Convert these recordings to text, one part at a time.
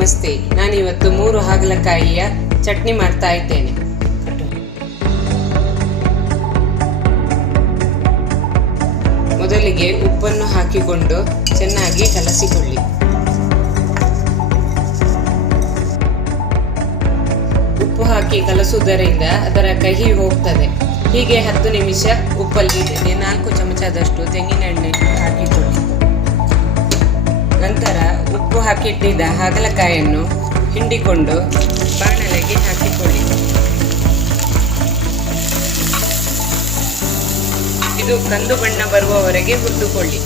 ನಮಸ್ತೆ. ನಾನಿವತ್ತು 3 ಹಾಗಲಕಾಯಿಯ ಚಟ್ನಿ ಮಾಡ್ತಾ ಇದ್ದೇನೆ. ಮೊದಲಿಗೆ ಉಪ್ಪನ್ನು ಹಾಕಿಕೊಂಡು ಚೆನ್ನಾಗಿ ಕಲಸಿಕೊಳ್ಳಿ. ಉಪ್ಪು ಹಾಕಿ ಕಲಸುವುದರಿಂದ ಅದರ ಕಹಿ ಹೋಗ್ತದೆ. ಹೀಗೆ 10 ನಿಮಿಷ ಉಪ್ಪಲ್ಲಿ 4 ಚಮಚದಷ್ಟು ತೆಂಗಿನ ಎಣ್ಣೆ ಹಾಕಿಕೊಳ್ಳಿ. ನಂತರ ಉಪ್ಪು ಹಾಕಿಟ್ಟಿದ್ದ ಹಾಗಲಕಾಯಿಯನ್ನು ಹಿಂಡಿಕೊಂಡು ಬಾಣಲೆಗೆ ಹಾಕಿಕೊಳ್ಳಿ. ಇದು ಕಂದು ಬಣ್ಣ ಬರುವವರೆಗೆ ಹುರಿದುಕೊಳ್ಳಿ.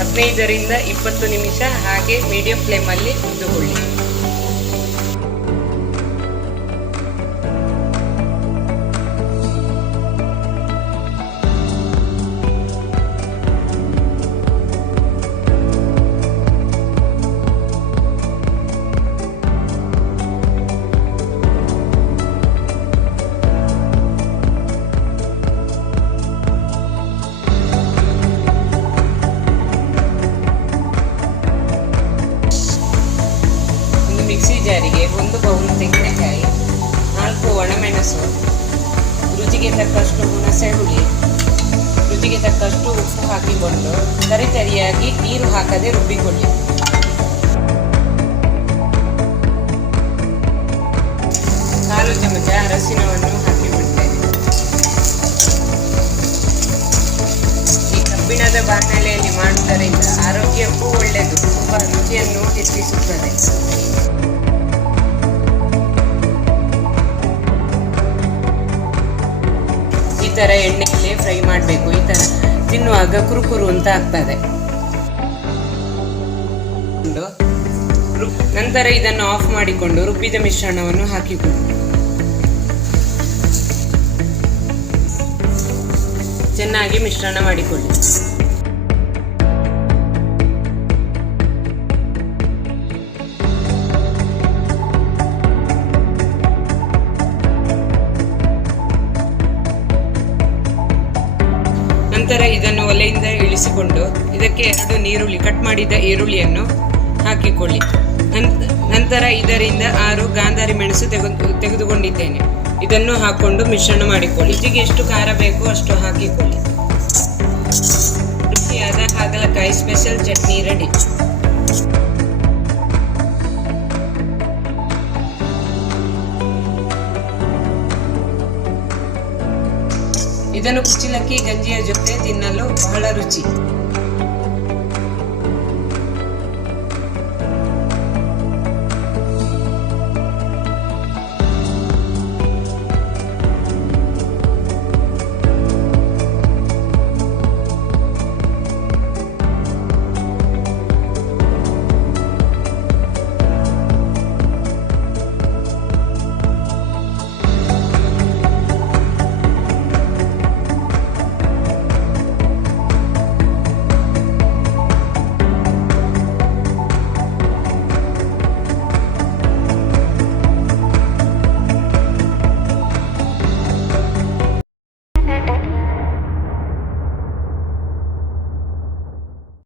15 ರಿಂದ 20 ನಿಮಿಷ ಹಾಗೆ ಮೀಡಿಯಂ ಫ್ಲೇಮಲ್ಲಿ ಹುರಿದುಕೊಳ್ಳಿ. ಮಿಕ್ಸಿ ಜಾರಿಗೆ 1 ಬೌಲ್ ತೆಂಗಿನಕಾಯಿ, 4 ಒಣಮೆಣಸು, ರುಚಿಗೆ ತಕ್ಕಷ್ಟು ಹುಣಸೆ ಹುಳಿ, ರುಚಿಗೆ ತಕ್ಕಷ್ಟು ಉಪ್ಪು ಹಾಕಿಕೊಂಡು ತರಿತರಿಯಾಗಿ ನೀರು ಹಾಕದೆ ರುಬ್ಬಿಕೊಳ್ಳಿ. ಕಾಲು ಚಮಚ ಅರಸಿನವನ್ನು ಹಾಕಿಬಿಡ್ತೇನೆ. ಈ ಕಬ್ಬಿಣದ ಬಾಣಲೆಯಲ್ಲಿ ಮಾಡುವುದರಿಂದ ಆರೋಗ್ಯಕ್ಕೂ ಒಳ್ಳೆಯದು, ತುಂಬ ರುಚಿಯನ್ನು ಹೆಚ್ಚಿಸುತ್ತದೆ. ಈ ಥರ ಎಣ್ಣೆಯಲ್ಲೇ ಫ್ರೈ ಮಾಡಬೇಕು. ಈ ಥರ ತಿನ್ನುವಾಗ ಕುರುಕುರು ಅಂತ ಆಗ್ತದೆ. ನಂತರ ಇದನ್ನು ಆಫ್ ಮಾಡಿಕೊಂಡು ರುಬ್ಬಿದ ಮಿಶ್ರಣವನ್ನು ಹಾಕಿಕೊಳ್ಳಿ. ಚೆನ್ನಾಗಿ ಮಿಶ್ರಣ ಮಾಡಿಕೊಳ್ಳಿ. ನಂತರ ಇದನ್ನು ಒಲೆಯಿಂದ ಇಳಿಸಿಕೊಂಡು ಇದಕ್ಕೆ 2 ನೀರುಳ್ಳಿ, ಕಟ್ ಮಾಡಿದ ಈರುಳ್ಳಿಯನ್ನು ಹಾಕಿಕೊಳ್ಳಿ. ನಂತರ 5 ರಿಂದ 6 ಗಾಂಧಾರಿ ಮೆಣಸು ತೆಗೆದುಕೊಂಡಿದ್ದೇನೆ. ಇದನ್ನು ಹಾಕ್ಕೊಂಡು ಮಿಶ್ರಣ ಮಾಡಿಕೊಳ್ಳಿ. ರುಚಿಗೆ ಎಷ್ಟು ಖಾರ ಬೇಕು ಅಷ್ಟು ಹಾಕಿಕೊಳ್ಳಿ. ರುಚಿಯಾದ ಹಾಗಲಕಾಯಿ ಸ್ಪೆಷಲ್ ಚಟ್ನಿ ರೆಡಿ. ಇದನ್ನು ಕುಚ್ಚಲಕ್ಕಿ ಗಂಜಿಯ ಜೊತೆ ತಿನ್ನಲು ಬಹಳ ರುಚಿ.